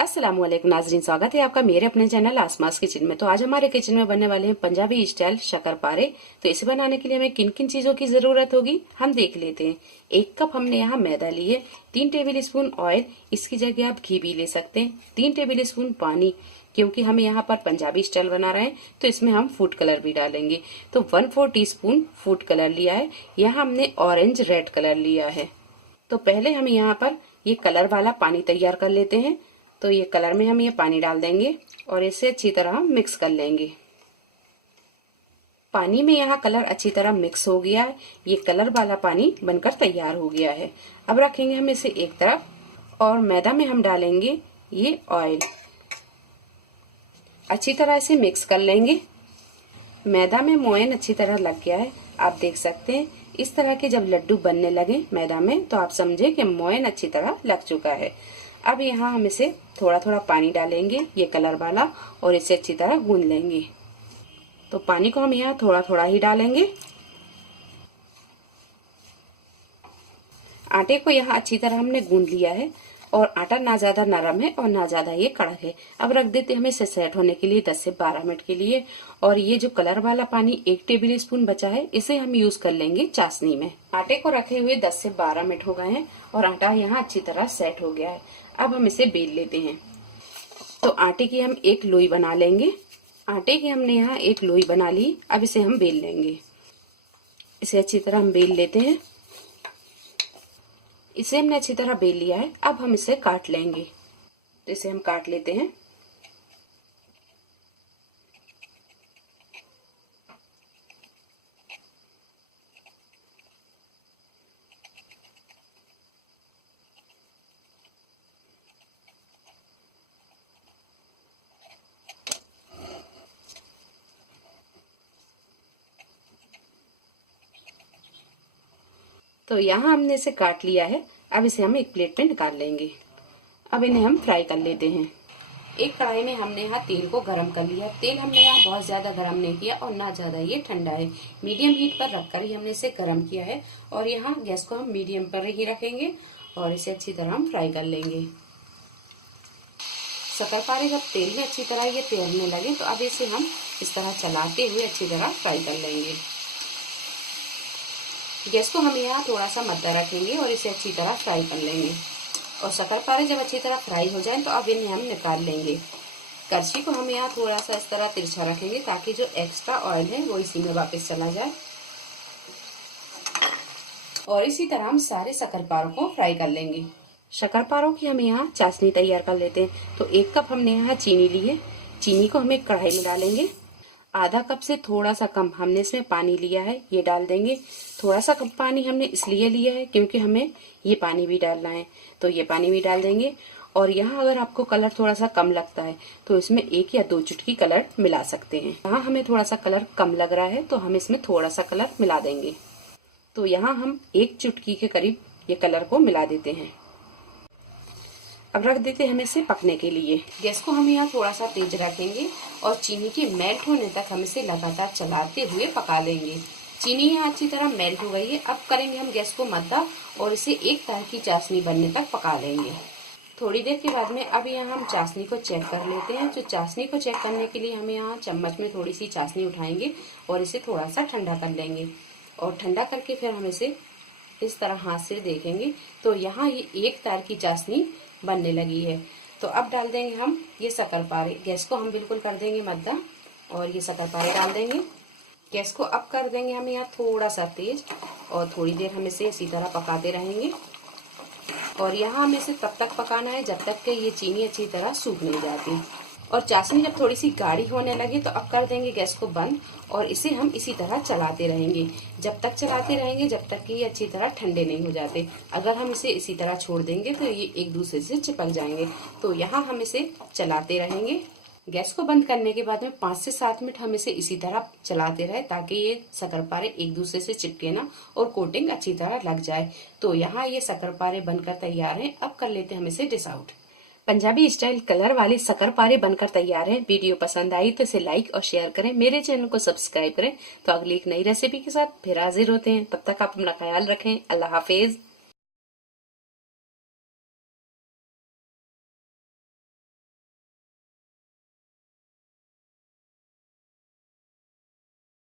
अस्सलामुअलैकुम नाजरीन, स्वागत है आपका मेरे अपने चैनल आसमास किचन में। तो आज हमारे किचन में बनने वाले हैं पंजाबी स्टाइल शक्करपारे। तो इसे बनाने के लिए हमें किन किन चीजों की जरूरत होगी हम देख लेते हैं। 1 कप हमने यहाँ मैदा लिए, 3 टेबल स्पून ऑयल, इसकी जगह आप घी भी ले सकते हैं, 3 टेबल स्पून पानी, क्योंकि हम यहाँ पर पंजाबी स्टाइल बना रहे हैं तो इसमें हम फूड कलर भी डालेंगे। तो 1/4 टीस्पून फूड कलर लिया है, यहाँ हमने ऑरेंज रेड कलर लिया है। तो पहले हम यहाँ पर ये कलर वाला पानी तैयार कर लेते हैं। तो ये कलर में हम ये पानी डाल देंगे और इसे अच्छी तरह हम मिक्स कर लेंगे। पानी में यहाँ कलर अच्छी तरह मिक्स हो गया है, ये कलर वाला पानी बनकर तैयार हो गया है। अब रखेंगे हम इसे एक तरफ और मैदा में हम डालेंगे ये ऑयल। अच्छी तरह इसे मिक्स कर लेंगे। मैदा में मोयन अच्छी तरह लग गया है, आप देख सकते हैं। इस तरह के जब लड्डू बनने लगे मैदा में तो आप समझे कि मोयन अच्छी तरह लग चुका है। अब यहाँ हम इसे थोड़ा थोड़ा पानी डालेंगे ये कलर वाला और इसे अच्छी तरह गूंद लेंगे। तो पानी को हम यहाँ थोड़ा थोड़ा ही डालेंगे। आटे को यहाँ अच्छी तरह हमने गूंद लिया है और आटा ना ज्यादा नरम है और ना ज्यादा ये कड़क है। अब रख देते हैं हम इसे सेट होने के लिए 10 से 12 मिनट के लिए। और ये जो कलर वाला पानी 1 टेबल स्पून बचा है इसे हम यूज कर लेंगे चाशनी में। आटे को रखे हुए 10 से 12 मिनट हो गए हैं और आटा यहाँ अच्छी तरह सेट हो गया है। अब हम इसे बेल लेते हैं। तो आटे की हम एक लोई बना लेंगे। आटे की हमने यहाँ एक लोई बना ली। अब इसे हम बेल लेंगे। इसे अच्छी तरह हम बेल लेते हैं। इसे हमने अच्छी तरह बेल लिया है। अब हम इसे काट लेंगे। तो इसे हम काट लेते हैं। तो यहाँ हमने इसे काट लिया है। अब इसे हम एक प्लेट पे निकाल लेंगे। अब इन्हें हम फ्राई कर लेते हैं। एक कढ़ाई में हमने यहाँ तेल को गरम कर लिया। तेल हमने यहाँ बहुत ज्यादा गरम नहीं किया और ना ज्यादा ये ठंडा है, मीडियम हीट पर रखकर ही हमने इसे गरम किया है। और यहाँ गैस को हम मीडियम पर ही रखेंगे और इसे अच्छी तरह हम फ्राई कर लेंगे। शक्करपारे जब तेल में अच्छी तरह ये तैरने लगे तो अब इसे हम इस तरह चलाते हुए अच्छी तरह फ्राई कर लेंगे। गैस को हम यहाँ थोड़ा सा मद्दा रखेंगे और इसे अच्छी तरह फ्राई कर लेंगे। और शक्करपारे जब अच्छी तरह फ्राई हो जाए तो अब इन्हें हम निकाल लेंगे। करछी को हम यहाँ थोड़ा सा इस तरह तिरछा रखेंगे ताकि जो एक्स्ट्रा ऑयल है वो इसी में वापस चला जाए। और इसी तरह हम सारे शक्करपारों को फ्राई कर लेंगे। शक्करपारों की हम यहाँ चाशनी तैयार कर लेते हैं। तो 1 कप हमने यहाँ चीनी ली है। चीनी को हम एक कढ़ाई में डालेंगे। आधा कप से थोड़ा सा कम हमने इसमें पानी लिया है, ये डाल देंगे। थोड़ा सा कम पानी हमने इसलिए लिया है क्योंकि हमें ये पानी भी डालना है, तो ये पानी भी डाल देंगे। और यहाँ अगर आपको कलर थोड़ा सा कम लगता है तो इसमें 1 या 2 चुटकी कलर मिला सकते हैं। यहाँ हमें थोड़ा सा कलर कम लग रहा है तो हम इसमें थोड़ा सा कलर मिला देंगे। तो यहाँ हम 1 चुटकी के करीब ये कलर को मिला देते हैं। अब रख देते हैं हम इसे पकने के लिए। गैस को हम यहाँ थोड़ा सा तेज रखेंगे और चीनी के मेल्ट होने तक हम इसे लगातार चलाते हुए पका लेंगे। चीनी यहाँ अच्छी तरह मेल्ट हो गई है। अब करेंगे हम गैस को मद्दा और इसे एक तरह की चाशनी बनने तक पका लेंगे। थोड़ी देर के बाद में अब यहाँ हम चाशनी को चेक कर लेते हैं। तो चाशनी को चेक करने के लिए हम यहाँ चम्मच में थोड़ी सी चाशनी उठाएंगे और इसे थोड़ा सा ठंडा कर लेंगे। और ठंडा करके फिर हम इसे इस तरह हाथ से देखेंगे तो यहाँ ये एक तार की चाशनी बनने लगी है। तो अब डाल देंगे हम ये शक्करपारे। गैस को हम बिल्कुल कर देंगे मद्दा और ये शक्करपारे डाल देंगे। गैस को अब कर देंगे हम यहाँ थोड़ा सा तेज और थोड़ी देर हम इसे इसी तरह पकाते रहेंगे। और यहाँ हमें इसे तब तक पकाना है जब तक कि ये चीनी अच्छी तरह सूख नहीं जाती। और चाशनी जब थोड़ी सी गाढ़ी होने लगी तो अब कर देंगे गैस को बंद और इसे हम इसी तरह चलाते रहेंगे। जब तक चलाते रहेंगे जब तक कि ये अच्छी तरह ठंडे नहीं हो जाते। अगर हम इसे इसी तरह छोड़ देंगे तो ये एक दूसरे से चिपक जाएंगे। तो यहाँ हम इसे चलाते रहेंगे। गैस को बंद करने के बाद में 5 से 7 मिनट हम इसे इसी तरह चलाते रहे ताकि ये शक्करपारे एक दूसरे से चिपके ना और कोटिंग अच्छी तरह लग जाए। तो यहाँ ये शक्करपारे बनकर तैयार हैं। अब कर लेते हैं हम इसे dish out. Punjabi style colour वाले शक्करपारे बनकर तैयार हैं। वीडियो पसंद आई तो इसे लाइक और शेयर करें, मेरे चैनल को सब्सक्राइब करें। तो अगली एक नई रेसिपी के साथ फिर हाजिर होते हैं। तब तक आप अपना ख्याल रखें। अल्लाह हाफिज।